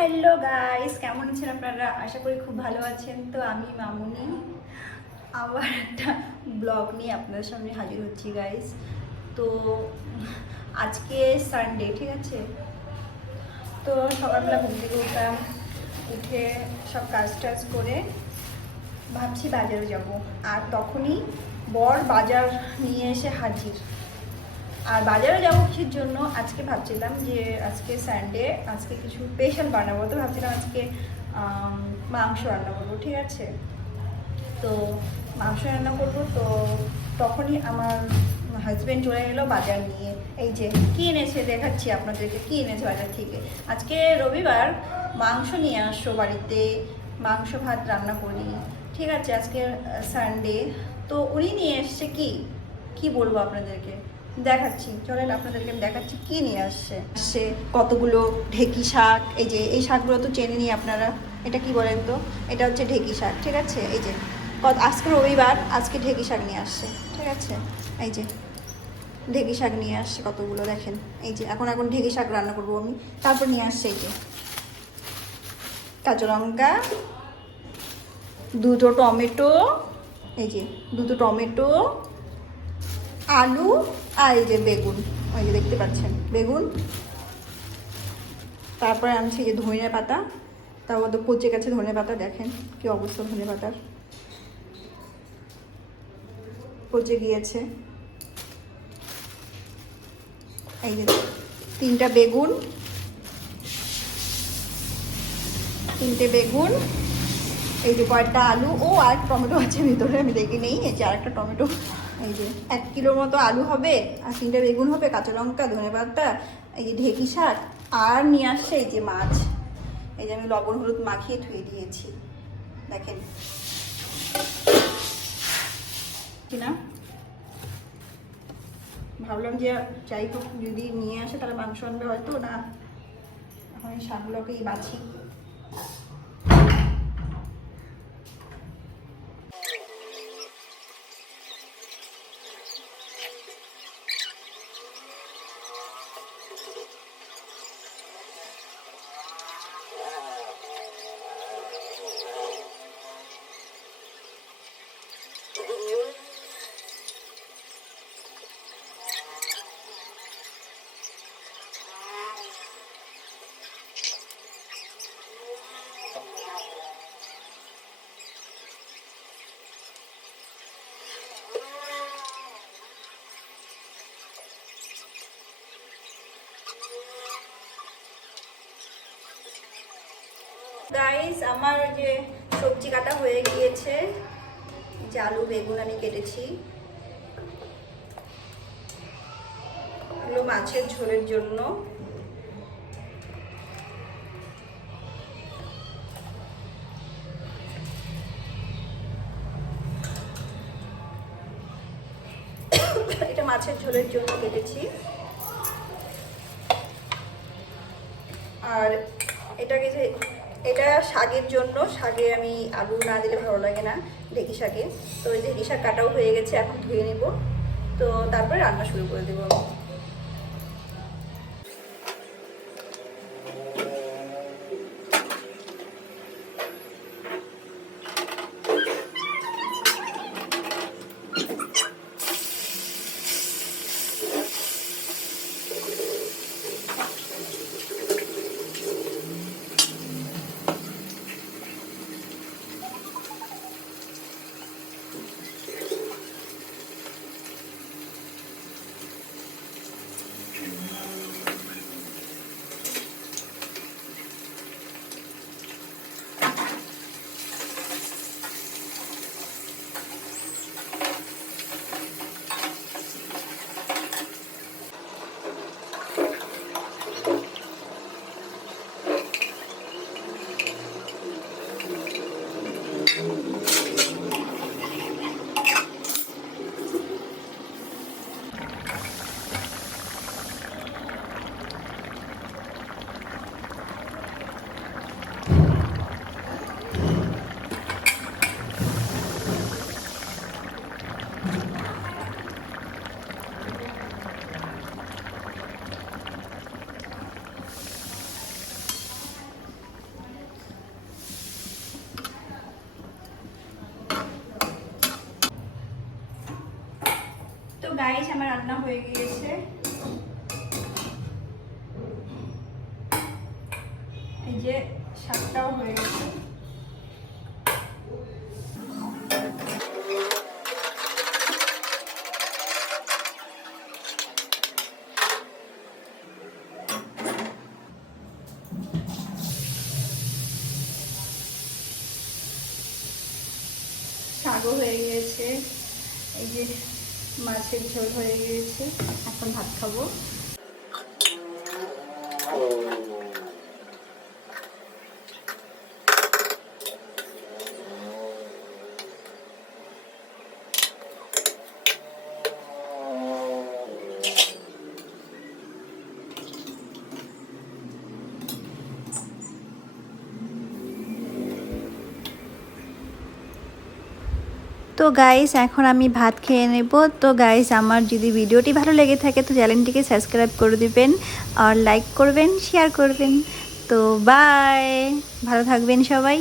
Hello guys, কেমন আছেন আপনারা? আশা করি খুব ভালো আছেন। তো আমি মামুনি আবার একটা ব্লগ নিয়ে আপনাদের সামনে হাজির হচ্ছি গাইস। তো আজকে সানডে, ঠিক আছে? তো সকালবেলা ঘুম থেকে উঠলাম, উঠে সব কাজ টাজ করে ভাবছি বাজারে যাব। আর তখনই বর বাজার নিয়ে এসে হাজির। আর বাজারে যাবো কিসের জন্য, আজকে ভাবছিলাম যে আজকে সানডে, আজকে কিছু স্পেশাল বানাবো। তো ভাবছিলাম আজকে মাংস রান্না করবো, ঠিক আছে? তো মাংস রান্না করবো। তো তখনই আমার হাজব্যান্ড চলে এলো বাজার নিয়ে। এই যে কী এনেছে দেখাচ্ছি আপনাদেরকে, কী এনেছে বাজার থেকে। আজকে রবিবার, মাংস নিয়ে আসো বাড়িতে, মাংস ভাত রান্না করি, ঠিক আছে? আজকে সানডে। তো উনি নিয়ে এসছে কি কি বলবো আপনাদেরকে, দেখাচ্ছি। চলেন আপনাদেরকে আমি দেখাচ্ছি কি নিয়ে আসছে কতগুলো ঢেকি শাক। এই যে এই শাকগুলো তো চেনে নি আপনারা, এটা কি বলেন তো? এটা হচ্ছে ঢেকি শাক, ঠিক আছে? এই যে আজকে রবিবার, আজকে ঢেকি শাক নিয়ে আসছে, ঠিক আছে? এই যে ঢেকি শাক নিয়ে আসছে কতগুলো, দেখেন। এই যে এখন এখন ঢেকি শাক রান্না করবো আমি। তারপর নিয়ে আসছে এই যে কাঁচা লঙ্কা, দুটো টমেটো, এই যে দুটো টমেটো, আলু, আর এই যে বেগুন, ওই যে দেখতে পাচ্ছেন বেগুন। তারপরে আনছি এই যে ধনে পাতা, তার মধ্যে পচে গেছে ধনে পাতা, দেখেন কি অবস্থা ধনে পাতার, পচে গিয়েছে। এই যে তিনটে বেগুন, এই যে কয়েকটা আলু, ও আর টমেটো আছে ভিতরে, আমি দেখি নেই। এই যে আরেকটা টমেটো। এই যে 1 কিলোর মতো আলু হবে, আর 3টে বেগুন হবে, কাঁচা লঙ্কা, ধনে পাতা, এই যে ঢেকি শাক, আর নিয়ে আসছে এই যে মাছ। এই যে আমি লবণ হলুদ মাখিয়ে ধুয়ে দিয়েছি, দেখেন না। ভাবলাম যে যাই হোক, যদি নিয়ে আসে তাহলে মাংস আনবে হয়তো না। এখন এই শাকগুলোকেই বাছি। গাইস, আমার যে সবজি কাটা হয়ে গিয়েছে, যে আলু বেগুন আমি কেটেছি, এগুলো মাছের ঝোলের জন্য। এটা মাছের ঝোলের জন্য কেটেছি। আর এটাকে যে এটা শাকের জন্য, শাকে আমি আলু না দিলে ভালো লাগে না ঢেঁকি শাকে। তো এই ঢেঁকি শাক কাটাও হয়ে গেছে, এখন ধুয়ে নেব। তো তারপরে রান্না শুরু করে দেবো আমি। আমার রান্না হয়ে গিয়েছে। এই যে শাকটাও হয়ে গেছে। শাকও হয়ে গিয়েছে, এই যে মাছের ঝোল হয়ে গিয়েছে, এখন ভাত খাবো। তো গাইস এখন আমি ভাত খেয়ে নেব। তো গাইস আমার যদি ভিডিওটি ভালো লেগে থাকে তো চ্যানেলটিকে সাবস্ক্রাইব করে দিবেন আর লাইক করবেন, শেয়ার করবেন। তো বাই, ভালো থাকবেন সবাই।